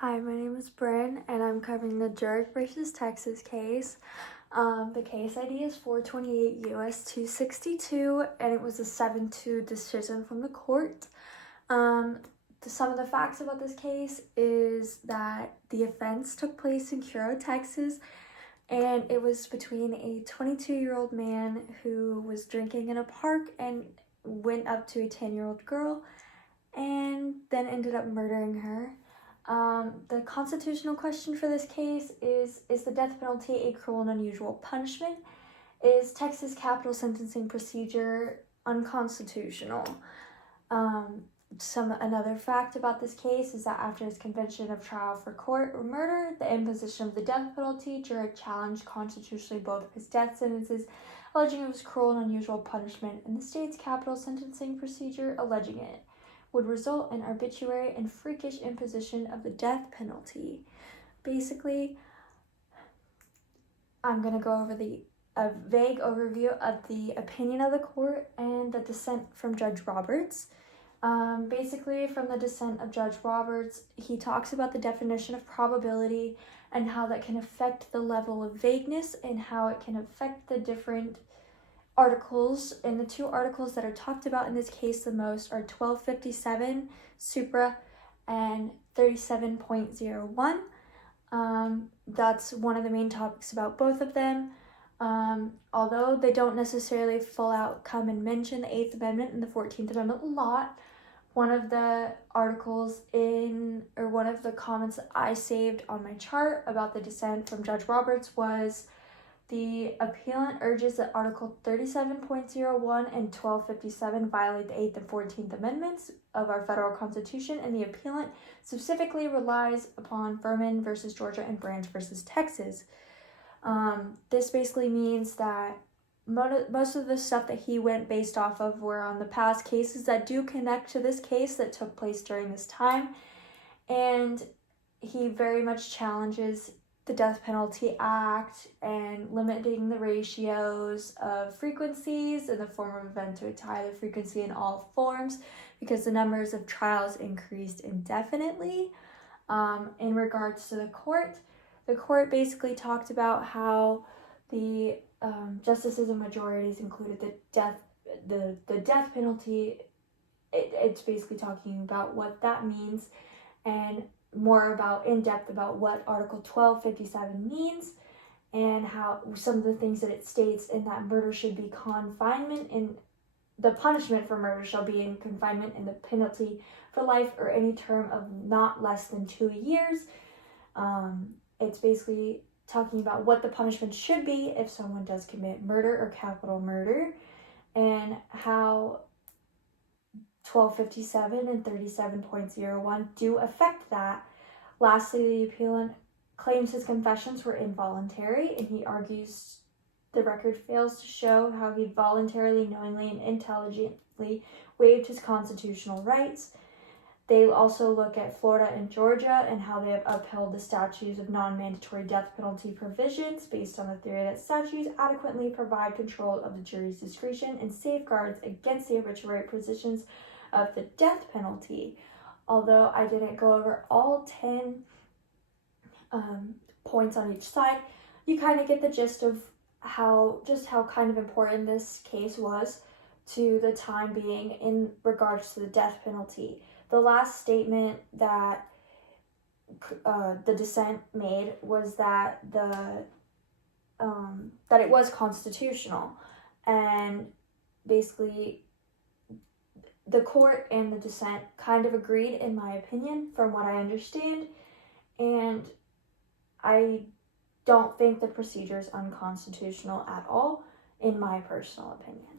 Hi, my name is Bryn, and I'm covering the Jurek versus Texas case. The case ID is 428 US 262, and it was a 7-2 decision from the court. Some of the facts about this case is that the offense took place in Curo, Texas, and it was between a 22-year-old man who was drinking in a park and went up to a 10-year-old girl and then ended up murdering her. The constitutional question for this case is the death penalty a cruel and unusual punishment? Is Texas capital sentencing procedure unconstitutional? Another fact about this case is that after his conviction of trial for court or murder, the imposition of the death penalty, Jurek challenged constitutionally both of his death sentences, alleging it was cruel and unusual punishment, and the state's capital sentencing procedure alleging it would result in arbitrary and freakish imposition of the death penalty. Basically, I'm going to go over a vague overview of the opinion of the court and the dissent from Judge Roberts. Basically, from the dissent of Judge Roberts, he talks about the definition of probability and how that can affect the level of vagueness and how it can affect the different articles. And the two articles that are talked about in this case the most are 1257 supra and 37.01. That's one of the main topics about both of them. Although they don't necessarily full out come and mention the 8th Amendment and the 14th Amendment a lot, one of the articles one of the comments that I saved on my chart about the dissent from Judge Roberts was, the appellant urges that Article 37.01 and 1257 violate the 8th and 14th Amendments of our federal Constitution, and the appellant specifically relies upon Furman versus Georgia and Branch versus Texas. This basically means that most of the stuff that he went based off of were on the past cases that do connect to this case that took place during this time, and he very much challenges the Death Penalty Act and limiting the ratios of frequencies in the form of event to a tie the frequency in all forms, because the numbers of trials increased indefinitely. In regards to the court basically talked about how the justices and majorities included the death penalty. It's basically talking about what that means and more in depth about what Article 1257 means and how some of the things that it states in that murder should be confinement, and the punishment for murder shall be in confinement, and the penalty for life or any term of not less than 2 years. It's basically talking about what the punishment should be if someone does commit murder or capital murder, and how 1257 and 37.01 do affect that. Lastly, the appellant claims his confessions were involuntary, and he argues the record fails to show how he voluntarily, knowingly, and intelligently waived his constitutional rights. They also look at Florida and Georgia and how they have upheld the statutes of non-mandatory death penalty provisions based on the theory that statutes adequately provide control of the jury's discretion and safeguards against the arbitrary positions of the death penalty. Although I didn't go over all 10 points on each side, you kind of get the gist of how kind of important this case was to the time being in regards to the death penalty. The last statement that the dissent made was that that it was constitutional, and basically the court and the dissent kind of agreed, in my opinion, from what I understand, and I don't think the procedure is unconstitutional at all, in my personal opinion.